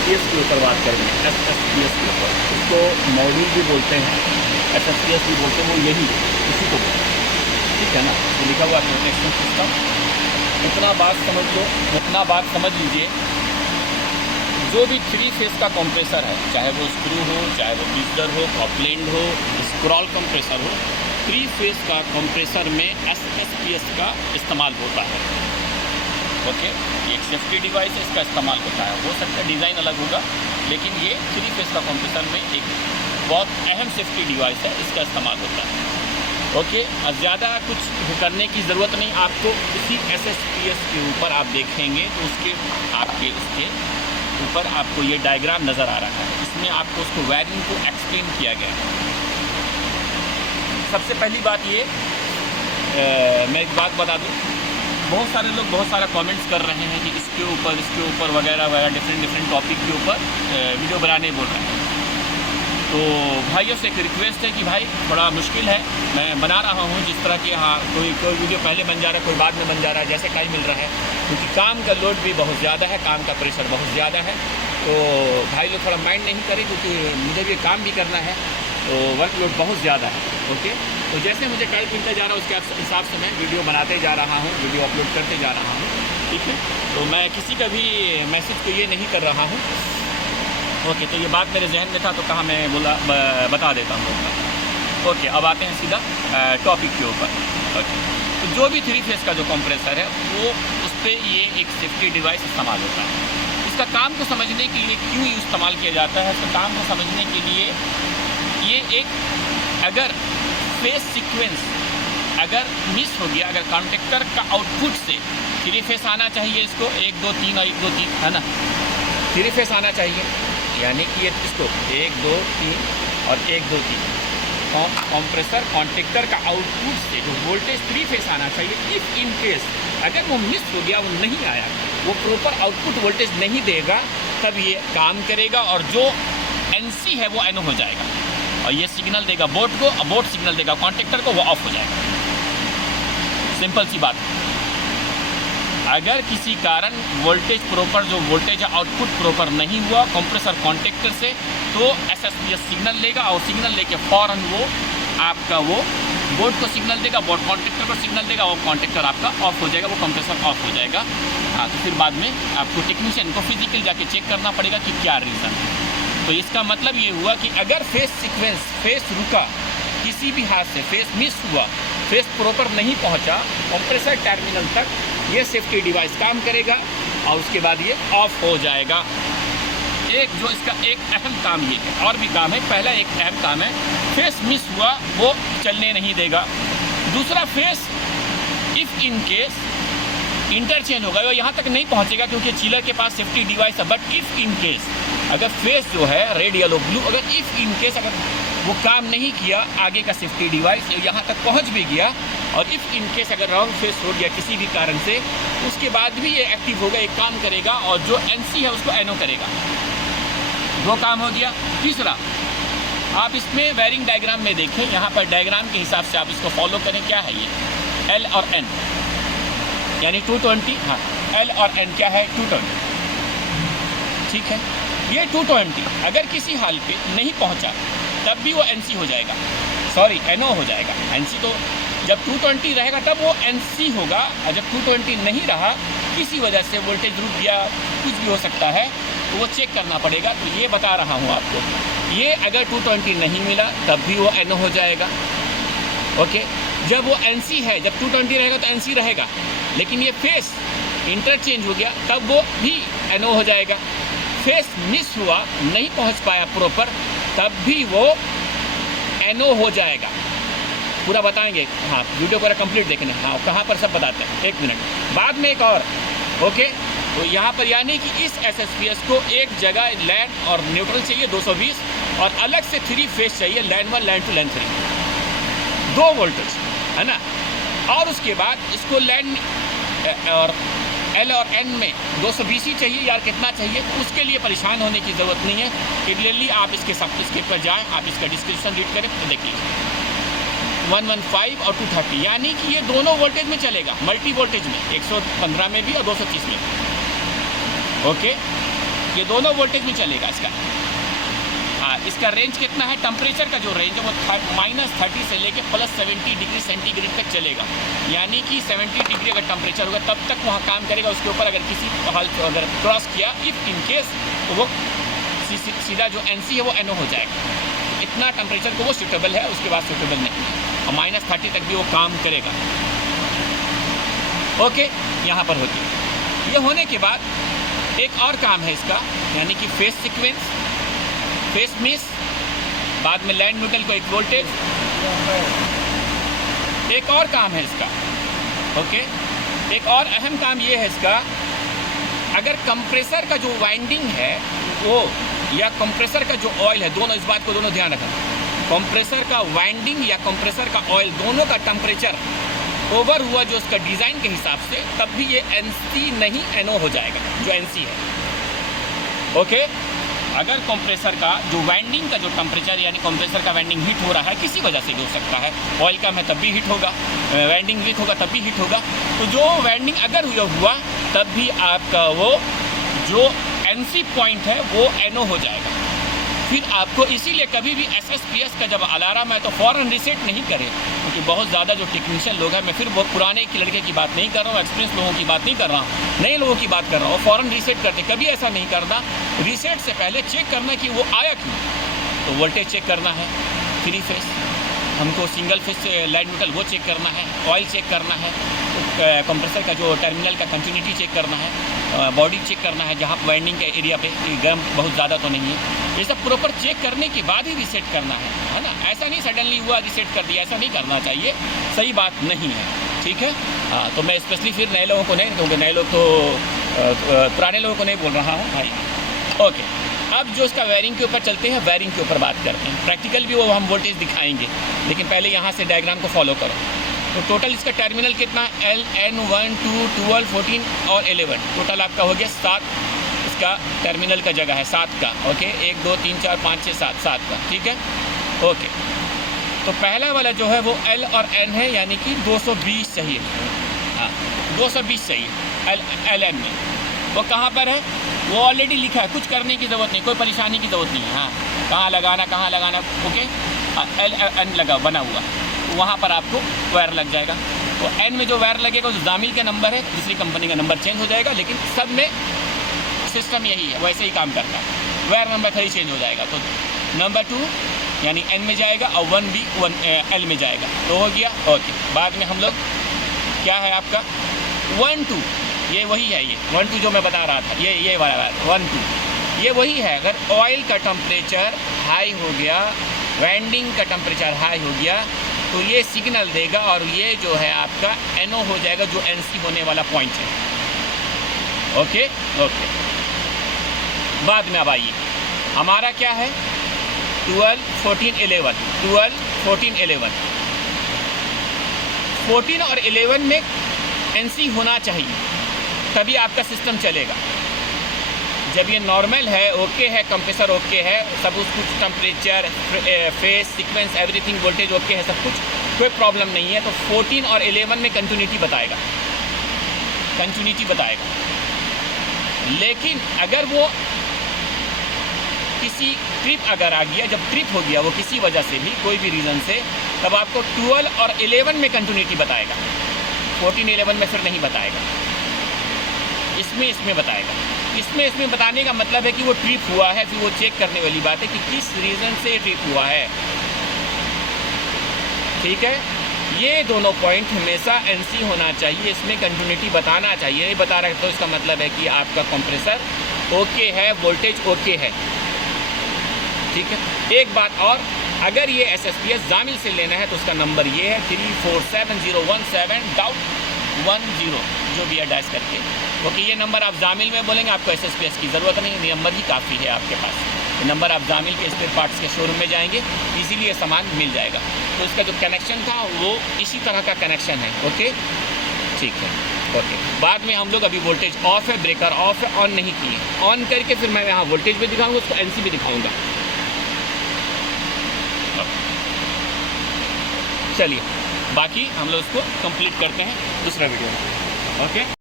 SSPS के ऊपर बात करेंगे, SSPS के ऊपर। इसको मॉड्यूल भी बोलते हैं, SSPS भी बोलते हैं, वो यही इसी को बोलते हैं, ठीक है ना। तो लिखा हुआ है प्रोटेक्शन सिस्टम। इतना बात समझ लो, इतना बात समझ लीजिए, जो भी 3 फेस का कंप्रेसर है, चाहे वो स्क्रू हो, चाहे वो पिस्टन हो, कॉपलैंड हो, स्क्रॉल कंप्रेसर हो, 3 फेस का कंप्रेसर में SSPS का इस्तेमाल होता है। ओके, एक सेफ्टी डिवाइस है, इसका इस्तेमाल होता है। हो सकता है डिज़ाइन अलग होगा, लेकिन ये 3 फेस का कंप्रेसर में एक बहुत अहम सेफ्टी डिवाइस है, इसका इस्तेमाल होता है। ओके, ज़्यादा कुछ करने की ज़रूरत नहीं आपको। इसी SSPS के ऊपर आप देखेंगे तो उसके आपके इसके ऊपर आपको ये डायग्राम नज़र आ रहा है, इसमें आपको उसको वायरिंग को एक्सप्लेन किया गया है। सबसे पहली बात ये मैं एक बात बता दूँ, बहुत सारे लोग बहुत सारा कमेंट्स कर रहे हैं कि इसके ऊपर वगैरह वगैरह डिफरेंट टॉपिक के ऊपर वीडियो बनाने बोल रहे हैं। तो भाइयों से एक रिक्वेस्ट है कि भाई थोड़ा मुश्किल है, मैं बना रहा हूँ जिस तरह की, हाँ कोई वीडियो पहले बन जा रहा है, कोई बाद में बन जा रहा है, जैसे टाइम मिल रहा है, क्योंकि काम का लोड भी बहुत ज़्यादा है, काम का प्रेशर बहुत ज़्यादा है। तो भाई लोग थोड़ा माइंड नहीं करें, क्योंकि मुझे भी काम भी करना है, तो वर्कलोड बहुत ज़्यादा है। ओके, तो जैसे मुझे टाइम मिलता जा रहा है उसके हिसाब से मैं वीडियो बनाते जा रहा हूँ, वीडियो अपलोड करते जा रहा हूँ, ठीक है। तो मैं किसी का भी मैसेज को ये नहीं कर रहा हूँ। ओके, तो ये बात मेरे जहन में था तो कहा मैं बता देता हूँ। ओके, अब आते हैं सीधा टॉपिक के ऊपर। ओके, तो जो भी 3 फेस का जो कंप्रेसर है वो उस पर ये एक सेफ्टी डिवाइस इस्तेमाल होता है। इसका काम को समझने के लिए क्यों इस्तेमाल किया जाता है, इसका काम को समझने के लिए ये एक, अगर फेस सीक्वेंस अगर मिस हो गया, अगर कॉन्टेक्टर का आउटपुट से 3 फेस आना चाहिए, इसको 1 2 3 और 1 2 3 है ना, 3 फेस आना चाहिए, यानी कि ये इसको 1 2 3 और 1 2 3 कंप्रेसर कॉन्टेक्टर का आउटपुट से जो वोल्टेज 3 फेस आना चाहिए, इफ़ इन केस अगर वो मिस हो गया, वो नहीं आया, वो प्रॉपर आउटपुट वोल्टेज नहीं देगा, तब ये काम करेगा और जो NC है वो NO हो जाएगा, और ये सिग्नल देगा बोर्ड को, और बोर्ड सिग्नल देगा कॉन्टेक्टर को, वो ऑफ हो जाएगा। सिंपल सी बात। अगर किसी कारण वोल्टेज प्रॉपर, जो वोल्टेज आउटपुट प्रॉपर नहीं हुआ कंप्रेसर कॉन्टेक्टर से, तो SSPS सिग्नल लेगा, और सिग्नल लेके फ़ौरन वो आपका वो बोर्ड को सिग्नल देगा, बोर्ड कॉन्टेक्टर को सिग्नल देगा, वो कॉन्टेक्टर आपका ऑफ हो जाएगा, वो कंप्रेसर ऑफ हो जाएगा। हाँ, तो फिर बाद में आपको टेक्नीशियन को फिजिकल जाके चेक करना पड़ेगा कि क्या रीज़न है। तो इसका मतलब ये हुआ कि अगर फेस सीक्वेंस, फेस रुका, किसी भी हाथ से फेस मिस हुआ, फेस प्रॉपर नहीं पहुंचा कंप्रेसर टर्मिनल तक, ये सेफ्टी डिवाइस काम करेगा और उसके बाद ये ऑफ हो जाएगा। एक जो इसका एक अहम काम ये है, और भी काम है। पहला एक अहम काम है, फेस मिस हुआ वो चलने नहीं देगा। दूसरा, face if in case interchange होगा, वो यहाँ तक नहीं पहुँचेगा क्योंकि चिलर के पास सेफ्टी डिवाइस है, बट इफ़ इन केस अगर फेस जो है रेड येलो ब्लू, अगर इफ़ इन केस अगर वो काम नहीं किया, आगे का सेफ्टी डिवाइस यहाँ तक पहुँच भी गया, और इफ़ इन केस अगर रॉन्ग फेस हो गया किसी भी कारण से, उसके बाद भी ये एक्टिव होगा, एक काम करेगा, और जो NC है उसको NO करेगा। 2 काम हो गया। तीसरा, आप इसमें वायरिंग डायग्राम में देखें, यहाँ पर डायग्राम के हिसाब से आप इसको फॉलो करें। क्या है ये L और N, यानी 220। हाँ, L और N क्या है? 220, ठीक है। ये 220 अगर किसी हाल पे नहीं पहुंचा, तब भी वो NC हो जाएगा, सॉरी NO हो जाएगा। NC तो जब 220 रहेगा तब वो NC होगा, और जब 220 नहीं रहा, किसी वजह से वोल्टेज रुक गया, कुछ भी हो सकता है, तो वो चेक करना पड़ेगा। तो ये बता रहा हूँ आपको, ये अगर 220 नहीं मिला तब भी वो NO हो जाएगा। ओके, जब वो NC है, जब 220 रहेगा तो NC रहेगा, लेकिन ये फेस इंटरचेंज हो गया तब वो भी NO हो जाएगा। फेस मिस हुआ, नहीं पहुंच पाया प्रॉपर, तब भी वो NO हो जाएगा। पूरा बताएंगे, हाँ वीडियो पूरा कंप्लीट देखने, हाँ कहाँ पर सब बताते हैं, 1 मिनट बाद में एक और। ओके, तो यहाँ पर यानी कि इस SSPS को एक जगह लैंड और न्यूट्रल चाहिए 220, और अलग से 3 फेस चाहिए, लैंड 1, लैंड 2, लैंड 3, 2 वोल्टेज है ना। और उसके बाद इसको लैंड और L और N में 220 ही चाहिए यार, कितना चाहिए, तो उसके लिए परेशान होने की ज़रूरत नहीं है। क्लियरली आप इसके पर जाएं, आप इसका डिस्क्रिप्शन रीड करें तो देखिए 115 और 230, यानी कि ये दोनों वोल्टेज में चलेगा, मल्टी वोल्टेज में, 115 में भी और 230 में भी। ओके, ये दोनों वोल्टेज में चलेगा इसका। हाँ, इसका रेंज कितना है, टेम्परेचर का जो रेंज है वो -30 से लेके +70 डिग्री सेंटीग्रेड तक चलेगा। यानी कि 70 डिग्री अगर टेम्परेचर होगा तब तक वहाँ काम करेगा। उसके ऊपर अगर किसी हाल अगर क्रॉस किया इफ़ इन केस, तो वो सीधा जो NC है वो NO हो जाएगा। इतना टेम्परेचर को वो सूटेबल है, उसके बाद सूटेबल नहीं है। और -30 तक भी वो काम करेगा। ओके, यहाँ पर होती है। ये होने के बाद एक और काम है इसका, यानी कि फेस सीक्वेंस, फेस मिस, बाद में लैंड न्यूट्रल को एक वोल्टेज। एक और काम है इसका, ओके, एक और अहम काम ये है इसका, अगर कंप्रेसर का जो वाइंडिंग है वो या कंप्रेसर का जो ऑयल है, दोनों, इस बात को दोनों ध्यान रखना, कंप्रेसर का वाइंडिंग या कंप्रेसर का ऑयल दोनों का टेम्परेचर ओवर हुआ जो उसका डिज़ाइन के हिसाब से, तब भी ये NC नहीं NO हो जाएगा, जो NC है। ओके, अगर कंप्रेसर का जो वाइंडिंग का जो टेम्परेचर, यानी कंप्रेसर का वाइंडिंग हीट हो रहा है, किसी वजह से भी हो सकता है, ऑयल कम है तब भी हीट होगा, वाइंडिंग वीक होगा तब भी हीट होगा, तो जो वाइंडिंग अगर हुआ तब भी आपका वो जो NC पॉइंट है वो NO हो जाएगा। फिर आपको इसीलिए कभी भी SSPS का जब अलार्म है तो फ़ौरन रीसेट नहीं करें, क्योंकि बहुत ज़्यादा जो टेक्नीशियन लोग हैं, मैं फिर बहुत पुराने के लड़के की बात नहीं कर रहा हूँ, एक्सपीरियंस लोगों की बात नहीं कर रहा हूँ, नए लोगों की बात कर रहा हूँ, फ़ौरन रीसेट करते। कभी ऐसा नहीं करना, रीसेट से पहले चेक करना कि वो आया क्यों। तो वोल्टेज चेक करना है, 3 फेस, हमको सिंगल फेस से लाइन न्यूट्रल वो चेक करना है, ऑयल चेक करना है, कंप्रेसर का जो टर्मिनल का कंटिन्यूटी चेक करना है, बॉडी चेक करना है जहाँ वाइंडिंग के एरिया पे गर्म बहुत ज़्यादा तो नहीं है। ये सब प्रॉपर चेक करने के बाद ही रीसेट करना है ना। ऐसा नहीं सडनली हुआ रीसेट कर दिया, ऐसा नहीं करना चाहिए, सही बात नहीं है, ठीक है। हाँ, तो मैं स्पेशली फिर नए लोगों को नहीं, क्योंकि नए लोग तो पुराने लोगों को नहीं बोल रहा हूँ भाई। ओके, अब जो इसका वायरिंग के ऊपर चलते हैं, वायरिंग के ऊपर बात करते हैं। प्रैक्टिकल भी वो हम वोल्टेज दिखाएंगे, लेकिन पहले यहाँ से डायग्राम को फॉलो करो। तो टोटल इसका टर्मिनल कितना, L, N, 1, 2, 12, 14 और 11, टोटल आपका हो गया 7। इसका टर्मिनल का जगह है 7 का, ओके, 1 2 3 4 5 6 7 का, ठीक है, ओके। तो पहला वाला जो है वो L और N है, यानी कि 220 चाहिए। हाँ, 220 चाहिए LN में। वो कहाँ पर है, वो ऑलरेडी लिखा है, कुछ करने की ज़रूरत नहीं, कोई परेशानी की ज़रूरत नहीं है। हाँ, कहाँ लगाना, ओके, LN लगा बना हुआ, तो वहाँ पर आपको वायर लग जाएगा। तो N में जो वायर लगेगा जो जामिल का नंबर है, दूसरी कंपनी का नंबर चेंज हो जाएगा, लेकिन सब में सिस्टम यही है, वैसे ही काम करता है, वायर नंबर खाली चेंज हो जाएगा। तो नंबर 2 यानी N में जाएगा और 1 भी L में जाएगा, तो हो गया, ओके। बाद में हम लोग क्या है आपका 1 2, ये वही है, ये 1 2 जो मैं बता रहा था, ये वाला 1 2 ये वही है। अगर ऑयल का टेम्परेचर हाई हो गया, वाइंडिंग का टेम्परेचर हाई हो गया, तो ये सिग्नल देगा और ये जो है आपका NO हो जाएगा, जो NC होने वाला पॉइंट है, ओके ओके। बाद में अब आइए, हमारा क्या है 12 14 11, 12 14 11, 14 और 11 में NC होना चाहिए, तभी आपका सिस्टम चलेगा। जब ये नॉर्मल है, ओके है, कंप्रेसर ओके है, सब कुछ temperature, face sequence, everything, voltage okay है, सब कुछ, कोई प्रॉब्लम नहीं है। तो 14 और 11 में कंटिन्यूटी बताएगा। लेकिन अगर वो किसी ट्रिप अगर आ गया, जब ट्रिप हो गया वो किसी वजह से भी, कोई भी रीज़न से, तब आपको 12 और 11 में कंटिन्यूटी बताएगा, 14 11 में फिर नहीं बताएगा, इसमें बताएगा। इसमें बताने का मतलब है कि वो ट्रिप हुआ है, फिर वो चेक करने वाली बात है कि किस रीज़न से ट्रिप हुआ है, ठीक है। ये दोनों पॉइंट हमेशा NC होना चाहिए, इसमें कंटिन्यूटी बताना चाहिए। नहीं बता रहे तो इसका मतलब है कि आपका कंप्रेसर ओके है, वोल्टेज ओके है, ठीक है। एक बात और, अगर ये SSPS जामिल से लेना है तो उसका नंबर ये है 347017.10, जो भी है डैश करके, क्योंकि ये नंबर आप जामिल में बोलेंगे, आपको SSPS की ज़रूरत नहीं, नंबर ही काफ़ी है आपके पास। ये नंबर आप जामिल के स्पेयर पार्ट्स के शोरूम में जाएंगे, इजीली ये सामान मिल जाएगा। तो इसका जो कनेक्शन था वो इसी तरह का कनेक्शन है, ओके, ठीक है, ओके। बाद में हम लोग अभी वोल्टेज ऑफ है, ब्रेकर ऑफ है, ऑन नहीं किए, ऑन करके फिर मैं यहाँ वोल्टेज भी दिखाऊँगा, उसको NC भी दिखाऊँगा। चलिए, बाकी हम लोग उसको कंप्लीट करते हैं दूसरा वीडियो में, ओके।